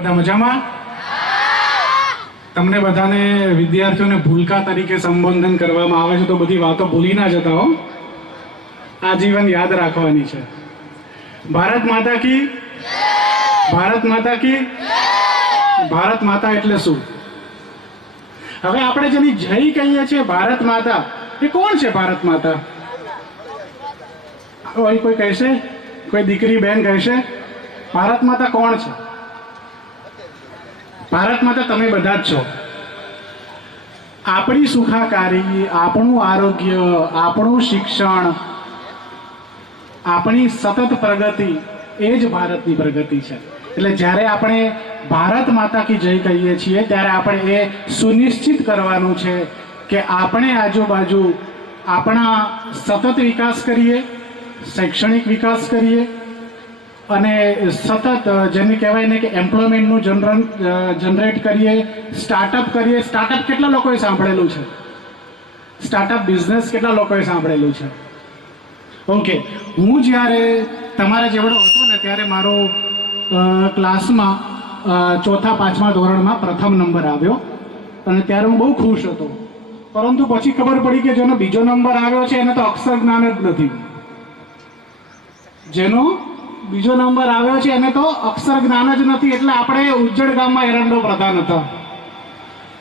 બધા મજામાં? તમને બધાને વિદ્યાર્થીઓને ભૂલકા તરીકે સંબોધન કરવામાં આવે છે, તો બધી વાતો ભૂલી ના જતા હો, આજીવન યાદ રાખવાની છે. ભારત માતા કી, ભારત માતા કી. ભારત માતા એટલે શું? હવે આપણે જેની જય કહીએ છીએ ભારત માતા, એ કોણ છે ભારત માતા? કોઈ કહેશે, કોઈ દીકરી બેન કહેશે ભારત માતા કોણ છે? ભારત માતા તમે બધા જ છો. આપણી સુખાકારી, આપણું આરોગ્ય, આપણું શિક્ષણ, આપણી સતત પ્રગતિ એ જ ભારતની પ્રગતિ છે. એટલે જ્યારે આપણે ભારત માતા કી જય કહીએ છીએ ત્યારે આપણે એ સુનિશ્ચિત કરવાનું છે કે આપણે આજુબાજુ આપણા સતત વિકાસ કરીએ, શૈક્ષણિક વિકાસ કરીએ અને સતત જેને કહેવાય ને કે એમ્પ્લોયમેન્ટનું જનરેટ કરીએ, સ્ટાર્ટઅપ કરીએ. સ્ટાર્ટઅપ કેટલા લોકોએ સાંભળેલું છે? સ્ટાર્ટઅપ બિઝનેસ કેટલા લોકોએ સાંભળેલું છે? ઓકે, હું જ્યારે તમારા જેવડો હતો ને ત્યારે મારો ક્લાસમાં 4થા 5મા ધોરણમાં પ્રથમ નંબર આવ્યો અને ત્યારે હું બહુ ખુશ હતો. પરંતુ પછી ખબર પડી કે જેનો બીજો નંબર આવ્યો છે એને તો અક્ષર જ્ઞાન જ નથી. જેનો બીજો નંબર આવ્યો છે એને તો અક્ષર જ્ઞાન જ નથી. એટલે આપણે ઉજ્જડ ગામમાં એરંડો પ્રધાન હતા.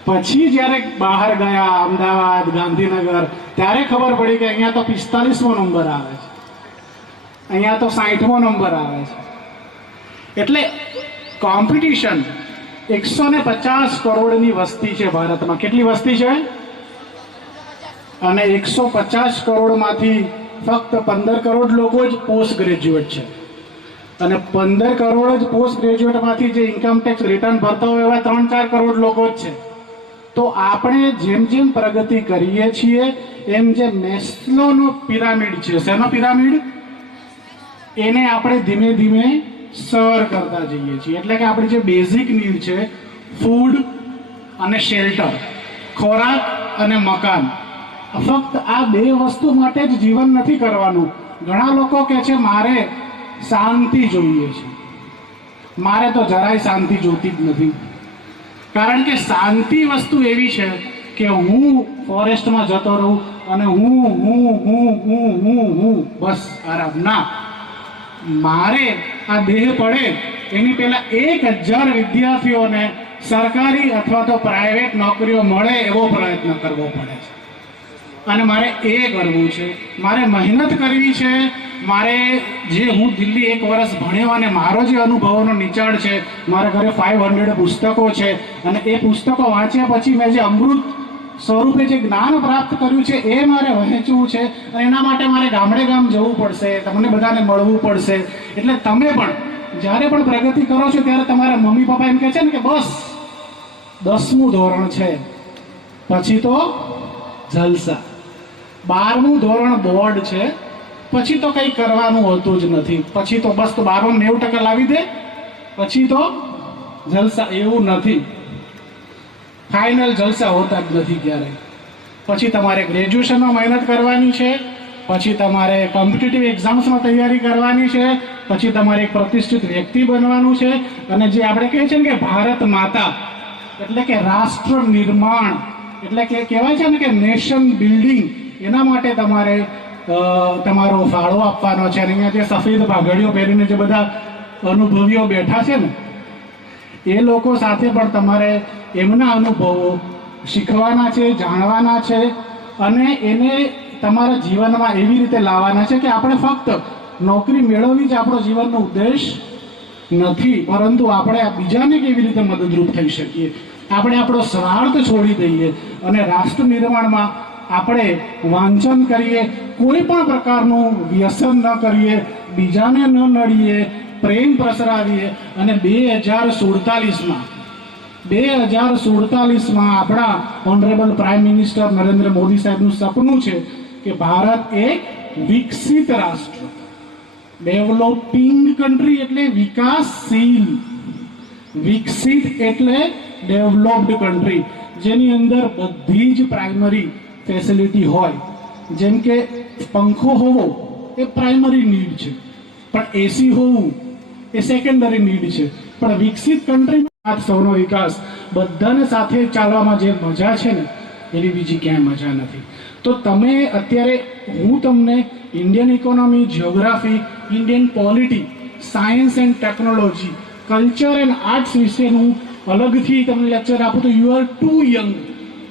પછી જ્યારે બહાર ગયા અમદાવાદ, ગાંધીનગર, ત્યારે ખબર પડી કે અહીંયા તો 45મો નંબર આવે છે, અહીંયા તો 60મો નંબર આવે છે. એટલે કોમ્પિટિશન, 150 કરોડની વસ્તી છે ભારતમાં. કેટલી વસ્તી છે? અને 150 કરોડમાંથી ફક્ત 15 કરોડ લોકો જ પોસ્ટ ગ્રેજ્યુએટ છે. અને 15 કરોડ જ પોસ્ટ ગ્રેજ્યુએટમાંથી જે ઇન્કમ ટેક્સ રિટર્ન ભરતા હોય એવા 3-4 કરોડ લોકો જ છે. તો આપણે જેમ જેમ પ્રગતિ કરીએ છીએ એમ જે મેસ્લોનો પિરામિડ છે, શેનો પિરામિડ? એને આપણે ધીમે ધીમે સર કરતા જઈએ છીએ. એટલે કે આપણી જે બેઝિક નીડ છે, ફૂડ અને શેલ્ટર, ખોરાક અને મકાન, ફક્ત આ બે વસ્તુ માટે જ જીવન નથી કરવાનું. ઘણા લોકો કહે છે મારે શાંતિ જોઈએ છે. મારે તો જરાય શાંતિ જોતી જ નથી. કારણ કે શાંતિ વસ્તુ એવી છે કે હું ફોરેસ્ટમાં જતો રહું અને હું બસ આરામ ના. મારે આ દેહ પડે એની પહેલા 1000 વિદ્યાર્થીઓને સરકારી અથવા તો પ્રાઇવેટ નોકરીઓ મળે એવો પ્રયત્ન કરવો પડે છે. અને મારે એ કરવું છે, મારે મહેનત કરવી છે. મારે જે હું દિલ્હી 1 વર્ષ ભણ્યો અને મારો જે અનુભવોનો નિચાડ છે, મારા ઘરે 500 પુસ્તકો છે અને એ પુસ્તકો વાંચ્યા પછી મેં જે અમૃત સ્વરૂપે જે જ્ઞાન પ્રાપ્ત કર્યું છે એ મારે વહેંચવું છે. અને એના માટે મારે ગામડે ગામ જવું પડશે, તમને બધાને મળવું પડશે. એટલે તમે પણ જ્યારે પણ પ્રગતિ કરો છો ત્યારે તમારા મમ્મી પપ્પા એમ કહે છે ને કે બસ 10મું ધોરણ છે પછી તો જલસા, 12મું ધોરણ બોર્ડ છે પછી તો કંઈ કરવાનું હોતું જ નથી, પછી તો બસ તો 12માં 90% લાવી દે પછી તો જલસા. એવું નથી. ફાઇનલ જલસા હોતા જ નથી ક્યારેય. પછી તમારે ગ્રેજ્યુએશનમાં મહેનત કરવાની છે, પછી તમારે કોમ્પિટિટિવ એક્ઝામ્સમાં તૈયારી કરવાની છે, પછી તમારે એક પ્રતિષ્ઠિત વ્યક્તિ બનવાનું છે. અને જે આપણે કહીએ છીએ ને કે ભારત માતા એટલે કે રાષ્ટ્ર નિર્માણ, એટલે કે કહેવાય છે ને કે નેશન બિલ્ડિંગ, એના માટે તમારે તમારો ફાળો આપવાનો છે. અને અહીંયા જે સફેદ પાઘડીઓ પહેરીને જે બધા અનુભવીઓ બેઠા છે ને એ લોકો સાથે પણ તમારે એમના અનુભવો શીખવાના છે, જાણવાના છે અને એને તમારા જીવનમાં એવી રીતે લાવવાના છે કે આપણે ફક્ત નોકરી મેળવવી જ આપણો જીવનનો ઉદ્દેશ નથી, પરંતુ આપણે બીજાને કેવી રીતે મદદરૂપ થઈ શકીએ, આપણે આપણો સ્વાર્થ છોડી દઈએ અને રાષ્ટ્ર નિર્માણમાં આપણે વાંચન કરીએ, કોઈ પણ પ્રકારનું વ્યસન ન કરીએ, બીજાને ન નડીએ, પ્રેમ પ્રસરાવીએ. અને 2047માં આપણા honourable prime minister Narendra Modi સાહેબનું સપનું છે કે ભારત એક વિકસિત રાષ્ટ્ર, ડેવલપિંગ કન્ટ્રી એટલે વિકાસશીલ, વિકસિત એટલે ડેવલપ્ડ કન્ટ્રી, જેની અંદર બધી જ પ્રાઇમરી ફેસિલિટી હોય. જેમ કે પંખો હોવો એ પ્રાઇમરી નીડ છે, પણ એસી હોવું એ સેકન્ડરી નીડ છે. પણ વિકસિત કન્ટ્રીમાં આ સૌનો વિકાસ બધાને સાથે ચાલવામાં જે મજા છે ને એની બીજી ક્યાંય મજા નથી. તો તમે અત્યારે હું તમને Indian economy, geography, Indian polity, science and technology, culture and arts વિશેનું અલગથી તમને લેક્ચર આપું તો you are too young,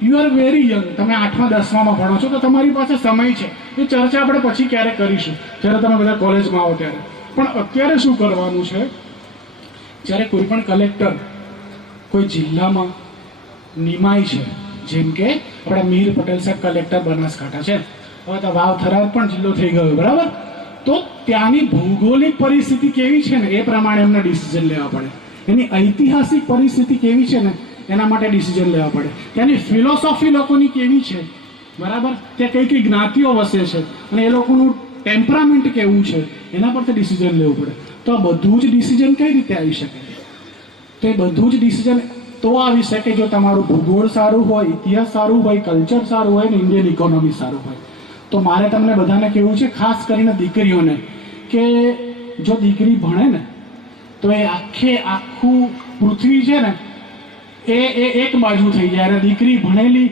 you are very young. તમે 8મા 10મામાં ભણો છો તો તમારી પાસે સમય છે. એ ચર્ચા આપણે પછી ક્યારેક કરીશું જ્યારે તમે બધા કોલેજમાં આવો ત્યારે. પણ અત્યારે શું કરવાનું છે, જ્યારે કોઈ પણ કલેક્ટર કોઈ જિલ્લામાં નિમાય છે, જેમ કે આપણા મીર પટેલ સાહેબ કલેક્ટર બનાસકાંઠા છે, હવે તો વાવ થરાદ પણ જિલ્લો થઈ ગયો, બરાબર? તો ત્યાંની ભૌગોલિક પરિસ્થિતિ કેવી છે ને એ પ્રમાણે એમને ડિસિઝન લેવા પડે. એની ઐતિહાસિક પરિસ્થિતિ કેવી છે ને એના માટે ડિસિઝન લેવા પડે. ત્યાંની ફિલોસોફી લોકોની કેવી છે, બરાબર? ત્યાં કઈ કઈ જ્ઞાતિઓ વસે છે અને એ લોકોનું ટેમ્પરામેન્ટ કેવું છે એના પરથી ડિસિઝન લેવું પડે. તો આ બધું જ ડિસિઝન કઈ રીતે આવી શકે? તો એ બધું જ ડિસિઝન તો આવી શકે જો તમારું ભૂગોળ સારું હોય, ઇતિહાસ સારું હોય, કલ્ચર સારું હોય ને ઇન્ડિયન ઇકોનોમી સારું હોય. તો મારે તમને બધાને કહેવું છે, ખાસ કરીને દીકરીઓને, કે જો દીકરી ભણે ને તો એ આખું પૃથ્વી છે ને એ એક બાજુ થઈ જાય. અને દીકરી ભણેલી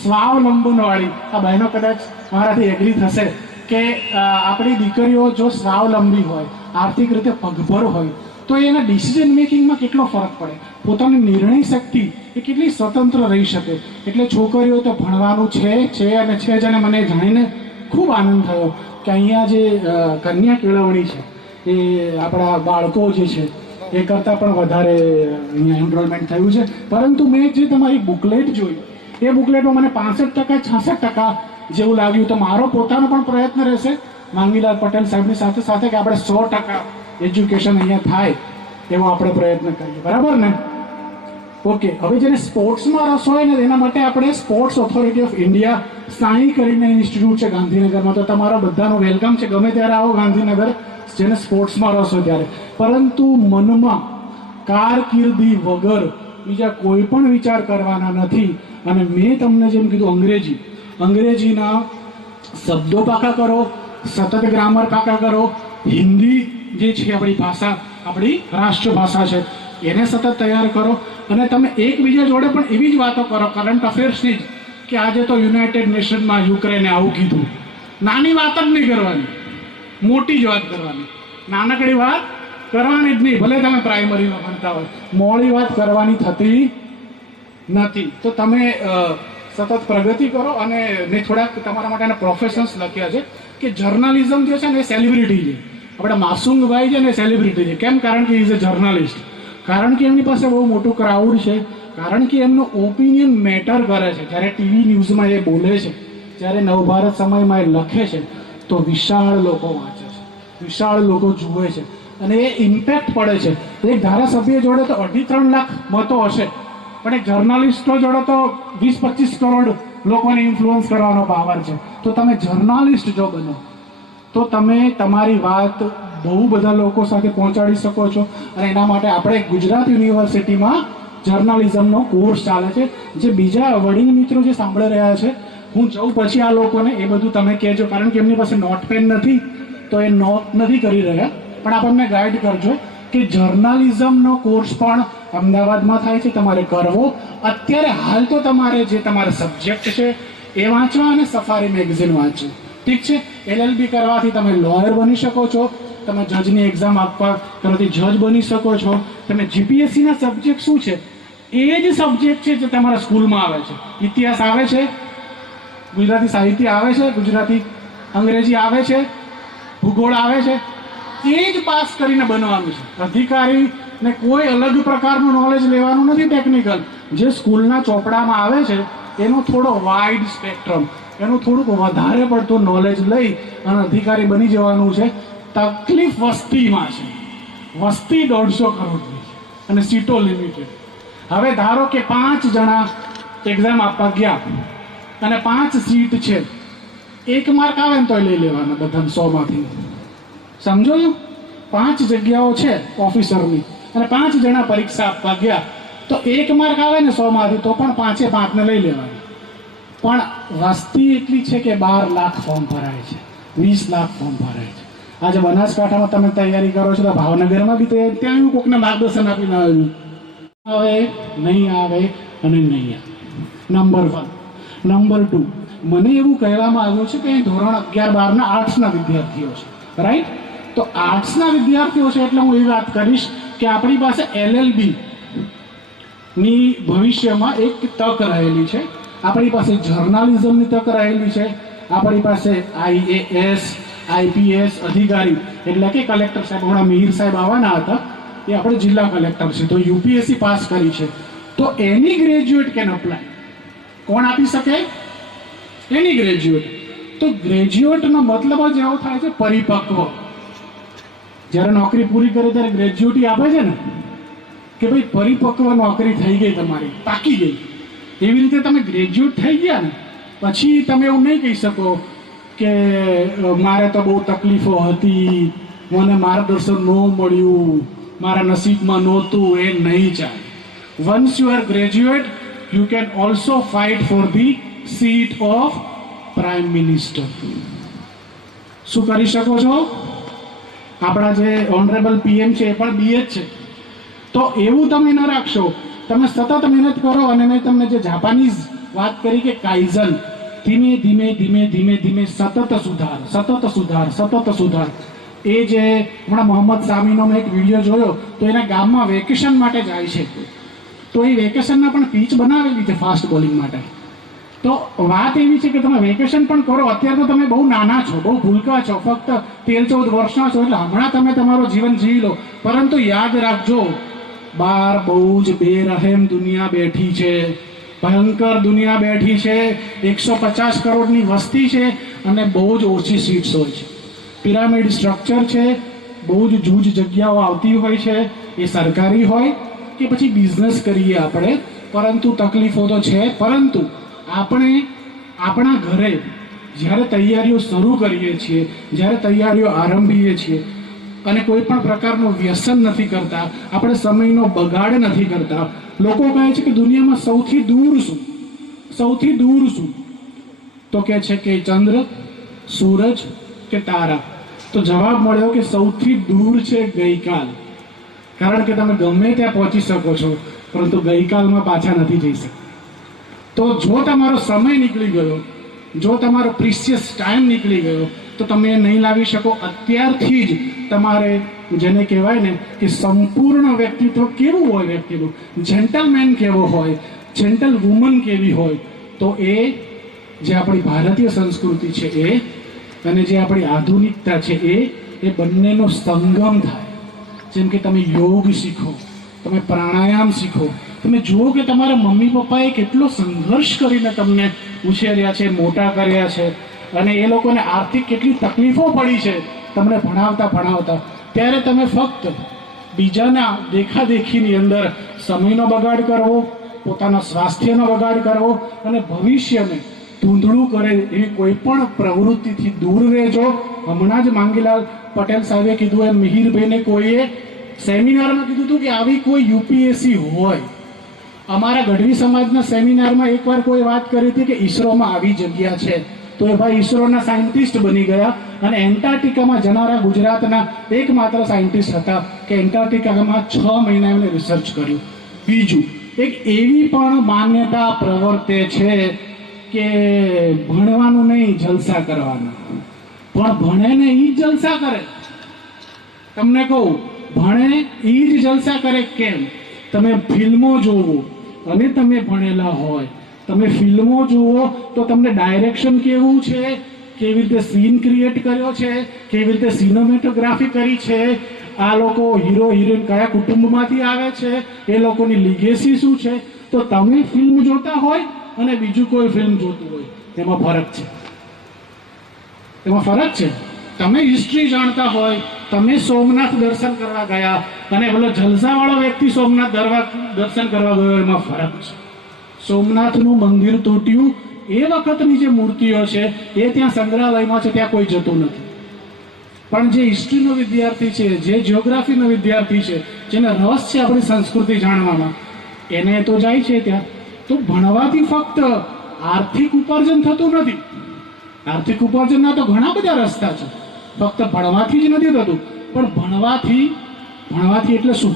સ્વાવલંબનવાળી, આ બહેનો કદાચ મારાથી એગ્રી થશે કે આપણી દીકરીઓ જો સ્વાવલંબી હોય, આર્થિક રીતે પગભર હોય તો એના ડિસિઝન મેકિંગમાં કેટલો ફરક પડે, પોતાની નિર્ણય શક્તિ એ કેટલી સ્વતંત્ર રહી શકે. એટલે છોકરીઓ તો ભણવાનું છે અને છે જ. અને મને જાણીને ખૂબ આનંદ થયો કે અહીંયા જે કન્યા કેળવણી છે એ આપણા બાળકો જે છે એ કરતાં પણ વધારે અહીંયા એનરોલમેન્ટ થયું છે. પરંતુ મેં જે તમારી બુકલેટ જોઈ એ બુકલેટમાં મને 65% 66% જેવું લાગ્યું. તો મારો પોતાનો પણ પ્રયત્ન રહેશે માંગીલાલ પટેલ સાહેબની સાથે સાથે કે આપણે 100% એજ્યુકેશન અહીંયા થાય એવો આપણે પ્રયત્ન કરીએ, બરાબર ને? ઓકે, હવે જેને સ્પોર્ટ્સમાં રસ હોય ને એના માટે આપણે sports authority of India SAI કરીને ઇન્સ્ટિટ્યૂટ છે ગાંધીનગરમાં. તો તમારા બધાનું વેલકમ છે, ગમે ત્યારે આવો ગાંધીનગર, જેને સ્પોર્ટ્સમાં રસ હોય ત્યારે. પરંતુ મનમાં કારકિર્દી વગર બીજા કોઈ પણ વિચાર કરવાના નથી. અને મેં તમને જેમ કીધું, અંગ્રેજીના શબ્દો પાકા કરો, સતત ગ્રામર પાકા કરો, હિન્દી જે છે આપણી ભાષા, આપણી રાષ્ટ્રભાષા છે એને સતત તૈયાર કરો. અને તમે એકબીજા જોડે પણ એવી જ વાતો કરો, કરંટ અફેર્સની જ, કે આજે તો યુનાઇટેડ નેશનમાં યુક્રેને આવું કીધું. નાની વાત જ નહીં કરવાની, મોટી જ વાત કરવાની. નાનકડી વાત કરવાની જ નહીં, ભલે તમે પ્રાઇમરીમાં ભણતા હોય. મોડી વાત કરવાની થતી નથી. તો તમે સતત પ્રગતિ કરો. અને મેં થોડાક તમારા માટેના પ્રોફેશન્સ લખ્યા છે કે જર્નલિઝમ જે છે ને એ સેલિબ્રિટી છે. આપણા માસુંગભાઈ છે ને સેલિબ્રિટી છે. કેમ? કારણ કે ઇઝ અ જર્નલિસ્ટ. કારણ કે એમની પાસે બહુ મોટું ક્રાઉડ છે. કારણ કે એમનો ઓપિનિયન મેટર કરે છે. જ્યારે ટીવી ન્યૂઝમાં એ બોલે છે, જ્યારે નવભારત સમયમાં એ લખે છે, તો વિશાળ લોકો વાંચે છે, વિશાળ લોકો જુએ છે અને એ ઇમ્પેક્ટ પડે છે. એક ધારાસભ્ય જોડે તો 2.5-3 લાખ મતો હશે, પણ એક જર્નલિસ્ટો જોડે તો 20-25 કરોડ લોકોને ઇન્ફ્લુઅન્સ કરવાનો પાવર છે. તો તમે જર્નલિસ્ટ જો બનો તો તમે તમારી વાત બહુ બધા લોકો સાથે પહોંચાડી શકો છો. અને એના માટે આપણે ગુજરાત યુનિવર્સિટીમાં જર્નલિઝમનો કોર્સ ચાલે છે. જે બીજા વડીલ મિત્રો જે સાંભળી રહ્યા છે, હું જઉં પછી આ લોકોને એ બધું તમે કહેજો. કારણ કે એમની પાસે નોટ પેન નથી તો એ નોટ નથી કરી રહ્યા, પણ આપણને ગાઈડ કરજો કે જર્નલિઝમનો કોર્સ પણ અમદાવાદમાં થાય છે, તમારે કરવો. અત્યારે હાલ તો તમારે જે તમારા સબ્જેક્ટ છે એ વાંચવા અને સફારી મેગઝીન વાંચવું, ઠીક છે? LLB કરવાથી તમે લોયર બની શકો છો, તમે જજની એક્ઝામ આપવા કરવાથી જજ બની શકો છો. તમે GPSCના સબ્જેક્ટ શું છે એ જ સબ્જેક્ટ છે જે તમારા સ્કૂલમાં આવે છે. ઇતિહાસ આવે છે, ગુજરાતી સાહિત્ય આવે છે, ગુજરાતી અંગ્રેજી આવે છે, ભૂગોળ આવે છે, એ જ પાસ કરીને બનવાનું છે. અધિકારીને કોઈ અલગ પ્રકારનું નોલેજ લેવાનું નથી ટેકનિકલ. જે સ્કૂલના ચોપડામાં આવે છે એનો થોડો વાઇડ સ્પેક્ટ્રમ, એનું થોડુંક વધારે પડતું નોલેજ લઈ અને અધિકારી બની જવાનું છે. તકલીફ વસ્તીમાં છે, વસ્તી 150 કરોડની છે અને સીટો લિમિટેડ. હવે ધારો કે 5 જણા એક્ઝામ આપવા ગયા અને 5 સીટ છે, 1 માર્ક આવે ને તો લઈ લેવાના બધાને 100માંથી. સમજો છો? 5 જગ્યાઓ છે ઓફિસરની અને 5 જણા પરીક્ષા આપવા ગયા, તો 1 માર્ક આવે ને 100માંથી તો પણ 5-5 ને લઈ લેવાના. પણ વસ્તી એટલી છે કે 12 લાખ ફોર્મ ભરાય છે, 20 લાખ ફોર્મ ભરાય છે. આજે બનાસકાંઠામાં તમે તૈયારી કરો છો તો ભાવનગરમાં બી તૈયારી, ત્યાં હું કોકને માર્ગદર્શન આપીને આવ્યું આવે નહીં આવે અને નહીં આવે. નંબર 1. નંબર 2, મને એવું કહેવામાં આવ્યું છે કે અહીં ધોરણ 11-12ના આર્ટ્સના વિદ્યાર્થીઓ છે, રાઈટ? તો આર્ટ્સના વિદ્યાર્થીઓ છે એટલે હું એ વાત કરીશ કે આપણી પાસે LLB ની ભવિષ્યમાં એક તક રહેલી છે. આપણી પાસે જર્નાલિઝમની તક રહેલી છે. આપણી પાસે IAS IPS અધિકારી એટલે કે કલેક્ટર સાહેબ, હમણાં મિહિર સાહેબ આવવાના હતા, એ આપણે જિલ્લા કલેક્ટર છે, તો UPSC પાસ કરી છે. તો એની ગ્રેજ્યુએટ કેન અપ્લાય. કોણ આપી શકે? એની ગ્રેજ્યુએટ. તો ગ્રેજ્યુએટનો મતલબ જ એવો થાય છે પરિપક્વ. જ્યારે નોકરી પૂરી કરે ત્યારે ગ્રેજ્યુટી આપે છે ને કે ભાઈ પરિપક્વ નોકરી થઈ ગઈ, તમારી પાકી ગઈ. એવી રીતે તમે ગ્રેજ્યુએટ થઈ ગયા ને પછી તમે એવું નહીં કહી શકો કે મારે તો બહુ તકલીફો હતી, મને માર્ગદર્શન ન મળ્યું, મારા નસીબમાં નહોતું. એ નહીં ચાલે. Once you are graduate you can also fight for the seat of prime minister. શું કરી શકો છો? આપણા જે ઓનરેબલ PM છે એ પણ BH છે. તો એવું તમે ન રાખશો, તમે સતત મહેનત કરો. અને મેં તમને જે જાપાનીઝ વાત કરી કે કાઇઝન, ધીમે ધીમે ધીમે ધીમે ધીમે સતત સુધાર, સતત સુધાર, સતત સુધાર. એ જે હમણાં મોહમ્મદ સામીનો મેં એક વિડીયો જોયો, તો એના ગામમાં વેકેશન માટે જાય છે, તો એ વેકેશનના પણ પીચ બનાવેલી છે ફાસ્ટ બોલિંગ માટે. તો વાત એવી છે કે તમે વેકેશન પણ કરો. અત્યારે તો તમે બહુ નાના છો, બહુ ભૂલકા છો, ફક્ત 13-14 વર્ષના છો, એટલે હમણાં તમે તમારું જીવન જીવી લો. પરંતુ યાદ રાખજો, બહાર બહુ જ બેરહેમ દુનિયા બેઠી છે, ભયંકર દુનિયા બેઠી છે. 150 કરોડની વસ્તી છે અને બહુ જ ઓછી સીટ્સ હોય છે. પિરામિડ સ્ટ્રક્ચર છે, બહુ જ જૂજ જગ્યાઓ આવતી હોય છે, એ સરકારી હોય કે પછી બિઝનેસ કરીએ આપણે. પરંતુ તકલીફો તો છે. પરંતુ આપણે આપણા ઘરે જ્યારે તૈયારીઓ શરૂ કરીએ છીએ, જ્યારે તૈયારીઓ આરંભીએ છીએ અને કોઈ પણ પ્રકારનું વ્યસન નથી કરતા, આપણે સમયનો બગાડ નથી કરતા. લોકો કહે છે કે દુનિયામાં સૌથી દૂર શું? સૌથી દૂર શું? તો કહે છે કે ચંદ્ર, સૂરજ કે તારા. તો જવાબ મળ્યો કે સૌથી દૂર છે ગઈકાલ. કારણ કે તમે ગમે ત્યાં પહોંચી શકો છો, પરંતુ ગઈકાલમાં પાછા નથી જઈ શકતા. તો જો તમારો સમય નીકળી ગયો, જો તમારો પ્રિસિયસ ટાઈમ નીકળી ગયો, તો તમે એ નહીં લાવી શકો. અત્યારથી જ તમારે જેને કહેવાય ને કે સંપૂર્ણ વ્યક્તિત્વ કેવું હોય, વ્યક્તિનું જેન્ટલમેન કેવો હોય, જેન્ટલ વુમન કેવી હોય, તો એ જે આપણી ભારતીય સંસ્કૃતિ છે એ અને જે આપણી આધુનિકતા છે એ બંનેનો સંગમ થાય. જેમ કે તમે યોગ શીખો, તમે પ્રાણાયામ શીખો, તમે જુઓ કે તમારા મમ્મી પપ્પાએ કેટલો સંઘર્ષ કરીને તમને ઉછેર્યા છે, મોટા કર્યા છે, અને એ લોકોને આર્થિક કેટલી તકલીફો પડી છે તમને ભણાવતા ભણાવતા. ત્યારે તમે ફક્ત બીજાના દેખાદેખીની અંદર સમયનો બગાડ કરવો, પોતાના સ્વાસ્થ્યનો બગાડ કરવો અને ભવિષ્યને ધૂંધળું કરે એવી કોઈ પણ પ્રવૃત્તિથી દૂર રહેજો. હમણાં જ માંગીલાલ પટેલ સાહેબે કીધું એમ મિહિરભાઈને કોઈએ સેમિનારમાં કીધું હતું કે આવી કોઈ UPSC હોય. અમારા ગઢવી સમાજના સેમિનારમાં એકવાર કોઈ વાત કરી હતી કે ઈસરોમાં આવી જગ્યા છે, તો એ ભાઈ ઈસરોના સાયન્ટિસ્ટ બની ગયા અને એન્ટાર્કટિકામાં જનારા ગુજરાતના એકમાત્ર સાયન્ટિસ્ટ હતા કે એન્ટાર્કટિકામાં 6 મહિના એમણે રિસર્ચ કર્યું. બીજું, એક એવી પણ માન્યતા પ્રવર્તે છે કે ભણવાનું નહીં, જલસા કરવાના. પણ ભણે ને એ જ જલસા કરે. તમને કહું, ભણે એ જ જલસા કરે. કેમ? તમે ફિલ્મો જોવો અને તમે ભણેલા હોય, તમે ફિલ્મો જુઓ તો તમને ડાયરેક્શન કેવું છે, કેવી રીતે સીન ક્રિએટ કર્યો છે, કેવી રીતે સિનેમેટોગ્રાફી કરી છે, આ લોકો હીરો હિરોઈન કયા કુટુંબમાંથી આવે છે, એ લોકોની લીગેસી શું છે. તો તમે ફિલ્મ જોતા હોય અને બીજું કોઈ ફિલ્મ જોતું હોય, એમાં ફરક છે. એમાં ફરક છે. તમે હિસ્ટ્રી જાણતા હોય, તમે સોમનાથ દર્શન કરવા ગયા અને પેલો જલસાવાળો વ્યક્તિ સોમનાથ દર્શન કરવા ગયો, એમાં ફરક છે. સોમનાથનું મંદિર તૂટ્યું એ વખતની જે મૂર્તિઓ છે એ ત્યાં સંગ્રહાલયમાં છે, ત્યાં કોઈ જતું નથી. પણ જે હિસ્ટ્રીનો વિદ્યાર્થી છે, જે જિયોગ્રાફીનો વિદ્યાર્થી છે, જેને રસ છે આપણી સંસ્કૃતિ જાણવામાં, એને તો જાય છે ત્યાં. તો ભણવાથી ફક્ત આર્થિક ઉપાર્જન થતું નથી. આર્થિક ઉપાર્જનના તો ઘણા બધા રસ્તા છે. ફક્ત ભણવાથી જ નથી થતું, પણ ભણવાથી એટલે શું?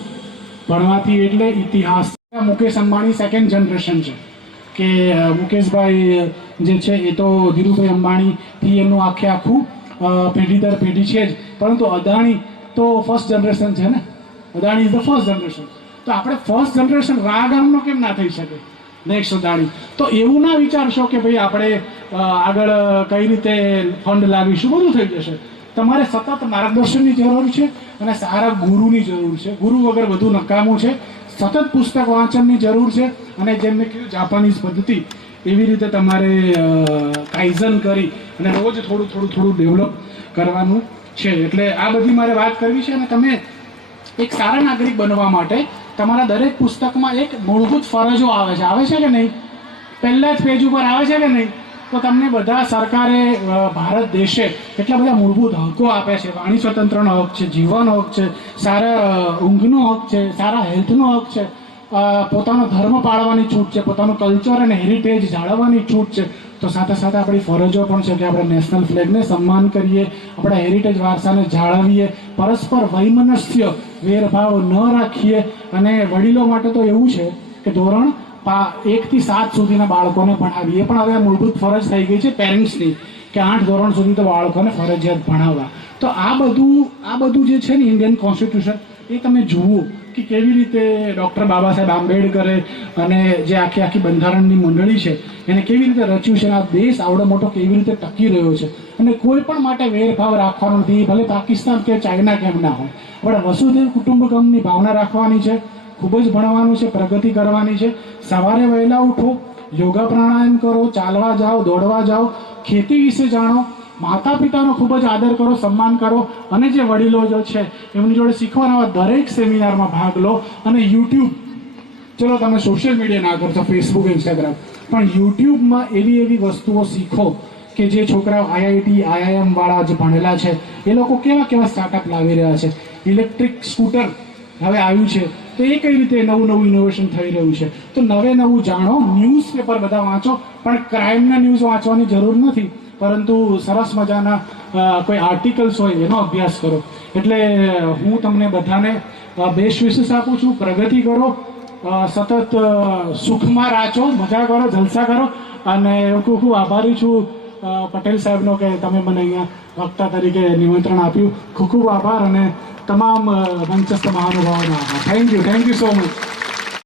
ભણવાથી એટલે ઇતિહાસ. મુકેશ અંબાણી સેકન્ડ જનરેશન છે કે મુકેશભાઈ જે છે એ તો ધીરુભાઈ અંબાણીથી એમનું આખું પેઢી દર પેઢી છે જ, પરંતુ અદાણી તો ફર્સ્ટ જનરેશન છે ને. Adani is the first generation. તો આપણે ફર્સ્ટ જનરેશન રાગામનો કેમ ના થઈ શકે? નેક્સ્ટ અદાણી. તો એવું ના વિચારશો કે ભાઈ આપણે આગળ કઈ રીતે ફંડ લાવીશું, બધું થઈ જશે. તમારે સતત માર્ગદર્શનની જરૂર છે અને સારા ગુરુની જરૂર છે. ગુરુ વગર બધું નકામું છે. સતત પુસ્તક વાંચનની જરૂર છે અને જેમ મેં કીધું જાપાનીઝ પદ્ધતિ, એવી રીતે તમારે કાઇઝન કરી અને રોજ થોડું ડેવલપ કરવાનું છે. એટલે આ બધી મારે વાત કરવી છે. અને તમે એક સારા નાગરિક બનવા માટે તમારા દરેક પુસ્તકમાં એક મૂળભૂત ફરજો આવે છે કે નહીં? પહેલા જ પેજ ઉપર આવે છે કે નહીં? તો તમને બધા સરકારે ભારત દેશે એટલા બધા મૂળભૂત હકો આપે છે. વાણી સ્વતંત્રનો હક છે, જીવવાનો હક છે, સારા ઊંઘનો હક છે, સારા હેલ્થનો હક છે, પોતાનો ધર્મ પાળવાની છૂટ છે, પોતાનું કલ્ચર અને હેરિટેજ જાળવવાની છૂટ છે. તો સાથે સાથે આપણી ફરજો પણ છે કે આપણે નેશનલ ફ્લેગને સન્માન કરીએ, આપણા હેરિટેજ વારસાને જાળવીએ, પરસ્પર વૈમનસ્ય વેરભાવ ન રાખીએ. અને વડીલો માટે તો એવું છે કે ધોરણ 1 થી 7 સુધીના બાળકોને ભણાવીએ, પણ હવે મૂળભૂત ફરજ થઈ ગઈ છે પેરેન્ટ્સની કે 8 ધોરણ સુધી તો બાળકોને ફરજિયાત ભણાવવા. તો આ બધું જે છે ને ઇન્ડિયન કોન્સ્ટિટ્યુશન, એ તમે જુઓ કે કેવી રીતે ડૉક્ટર બાબા સાહેબ આંબેડકરે અને જે આખી બંધારણની મંડળી છે એને કેવી રીતે રચ્યું છે. આ દેશ આવડો મોટો કેવી રીતે ટકી રહ્યો છે. અને કોઈ પણ માટે વેરભાવ રાખવાનો નથી, ભલે પાકિસ્તાન કે ચાઇના કેમ ના હોય. આપણે વસુધૈવ કુટુંબકમની ભાવના રાખવાની છે. ખૂબ જ ભણવાનું છે, પ્રગતિ કરવાની છે. સવારે વહેલા ઉઠો, યોગા પ્રાણાયામ કરો, ચાલવા જાઓ, દોડવા જાઓ, ખેતી વિશે જાણો, માતા પિતાનો ખૂબ જ આદર કરો, સન્માન કરો. અને જે વડીલો જો છે એમની જોડે શીખવાના દરેક સેમિનારમાં ભાગ લો. અને યુટ્યુબ, ચલો તમે સોશિયલ મીડિયા ના કરશો, ફેસબુક, ઇન્સ્ટાગ્રામ, પણ યુટ્યુબમાં એવી વસ્તુઓ શીખો કે જે છોકરાઓ IIT, IIM વાળા જે ભણેલા છે એ લોકો કેવા સ્ટાર્ટઅપ લાવી રહ્યા છે. ઇલેક્ટ્રિક સ્કૂટર હવે આવ્યું છે, તો એ કઈ રીતે નવું ઇનોવેશન થઈ રહ્યું છે. તો નવું જાણો. ન્યૂઝપેપર બધા વાંચો, પણ ક્રાઇમના ન્યૂઝ વાંચવાની જરૂર નથી, પરંતુ સરસ મજાના કોઈ આર્ટિકલ્સ હોય એનો અભ્યાસ કરો. એટલે હું તમને બધાને બેસ્ટ વિશેષ આપું છું. પ્રગતિ કરો, સતત સુખમાં રાચો, મજા કરો, જલસા કરો. અને હું ખૂબ આભારી છું પટેલ સાહેબનો કે તમે મને અહીંયા વક્તા તરીકે નિમંત્રણ આપ્યું. ખૂબ આભાર. અને તમામ મંચસ્થ મહાનુભાવોનો આભાર. Thank you so much.